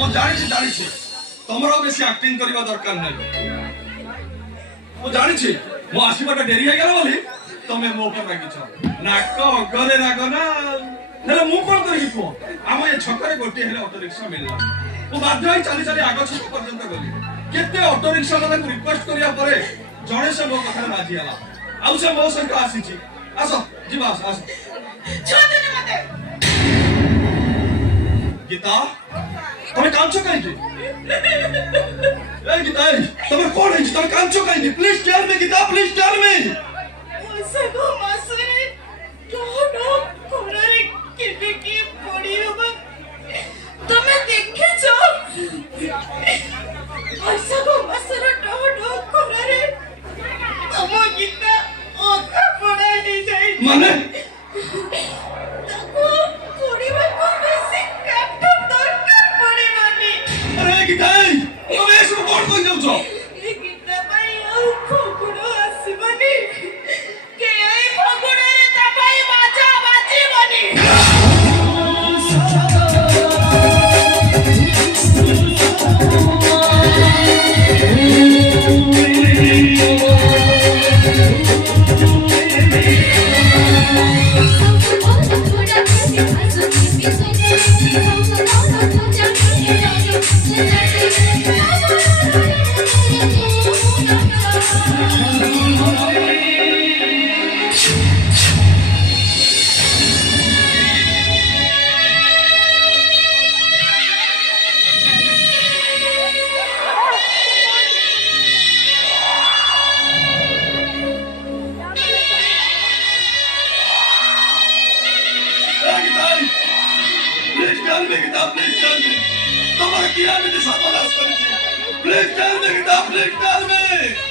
ମୁଁ ଜାଣିଛି ତମର ବେଶୀ ଆକ୍ଟିଂ କରିବା ଦରକାର ନାହିଁ। ମୁଁ ଜାଣିଛି ମୁଁ ଆସିବାଟା ଡେରି ହେଇଗଲା ବୋଲି ତମେ ମୋ ଉପରେ ରାଗିଛ। ନାକ ଅଗରେ ରାଗ ନା। ହେଲେ ମୁଁ କଣ କରିବି କୁହ? ଆମ ଏ ଛକରେ ଗୋଟିଏ ହେଲେ ଅଟୋ ରିକ୍ସା ମିଳିଲାନି। ମୁଁ ବାଧ୍ୟ ହୋଇ ଚାଲି ଚାଲି ଆଗ ଛକ ପର୍ଯ୍ୟନ୍ତ ଗଲି। କେତେ ଅଟୋ ରିକ୍ସା ବାଲାଙ୍କୁ ରିକ୍ୱେଷ୍ଟ କରିବା ପରେ ଜଣେ ସେ ମୋ କଥାରେ ରାଜି ହେଲା। ଆଉ ସେ ମୋ ସହିତ ଆସିଛି। ଆସ ଯିବା, ଆସ ଆସ। गीता तुम्हें कांचो कहीं ए गीता तुम्हें कौन है तुम्हें कांचो कहीं please tell me Geeta please tell me सगो मासरे डोडो कोरारे केबे की पड़ी होबा तुम्हें देखे छो सगो मासरे डोडो कोरारे तुम गीता ओका पड़ा ही जाई माने Please tell me, Gita, please tell me.